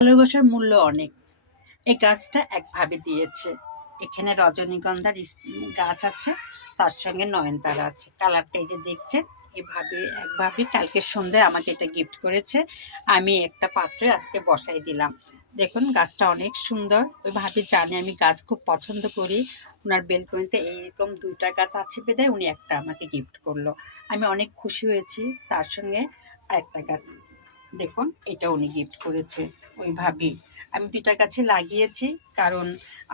ভালোবাসার মূল্য অনেক। এই গাছটা একভাবে দিয়েছে। এখানে রজনীগন্ধার গাছ আছে, তার সঙ্গে নয়নতারা আছে। কালারটা এই যে দেখছেন, এভাবে একভাবে কালকে সন্ধ্যায় আমাকে এটা গিফট করেছে। আমি একটা পাত্রে আজকে বসাই দিলাম। দেখুন গাছটা অনেক সুন্দর। ওই ভাবি জানে আমি গাছ খুব পছন্দ করি। ওনার বেলকনিতে এইরকম 2টা গাছ আছে বিধায় উনি একটা আমাকে গিফট করলো। আমি অনেক খুশি হয়েছি। তার সঙ্গে আরেকটা গাছ দেখুন, এটা উনি গিফট করেছে। ওই ভাবি আমি 2টা গাছে লাগিয়েছি, কারণ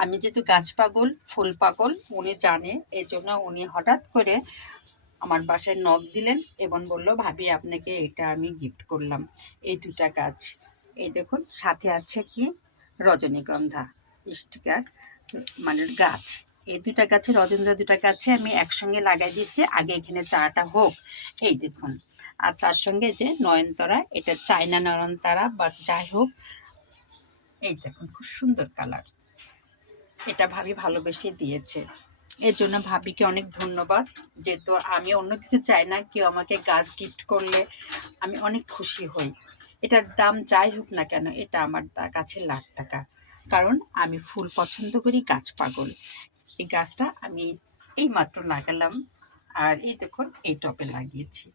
আমি যেহেতু গাছ পাগল, ফুল পাগল, উনি জানে। এই জন্য উনি হঠাৎ করে আমার বাসায় নক দিলেন এবং বলল, ভাবি আপনাকে এটা আমি গিফট করলাম, এই 2টা গাছ। এই দেখুন, সাথে আছে কি রজনীগন্ধা স্টিকার, মানে গাছ। এই 2টা গাছে, রজনীগন্ধা 2টা গাছে আমি একসঙ্গে লাগাই দিয়েছি। আগে এখানে চারাটা হোক। এই দেখুন, আর তার সঙ্গে যে নয়নতারা, এটা চায়না নয়নতারা বা যাই হোক, এই দেখুন খুব সুন্দর কালার। এটা ভাবি ভালোবেসে দিয়েছে। এর জন্য ভাবিকে অনেক ধন্যবাদ। যেহেতু আমি অন্য কিছু চাই না, কেউ আমাকে গাছ গিফট করলে আমি অনেক খুশি হই। এটার দাম যাই হোক না কেন, এটা আমার কাছে লাখ টাকা। কারণ আমি ফুল পছন্দ করি, গাছ পাগল। এই গাছটা আমি এইমাত্র লাগালাম। আর এই দেখুন, এই টবে লাগিয়েছি।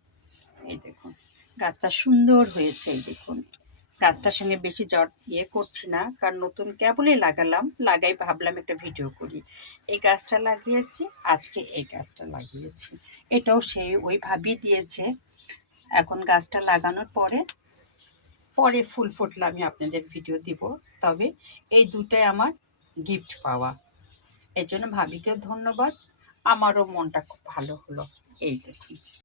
এই দেখুন গাছটা সুন্দর হয়েছে। এই দেখুন, গাছটার সঙ্গে বেশি করছি না, কারণ নতুন কেবলই লাগালাম। লাগাই ভাবলাম একটা ভিডিও করি। এই গাছটা লাগিয়েছি, আজকে এই গাছটা লাগিয়েছি। এটাও সেই ওইভাবেই দিয়েছে। এখন গাছটা লাগানোর পরে পরে ফুল ফুটলে আমি আপনাদের ভিডিও দিব। তবে এই 2টাই আমার গিফট পাওয়া। এর জন্য ভাবিকেও ধন্যবাদ। আমারও মনটা খুব ভালো হলো। এই দেখুন।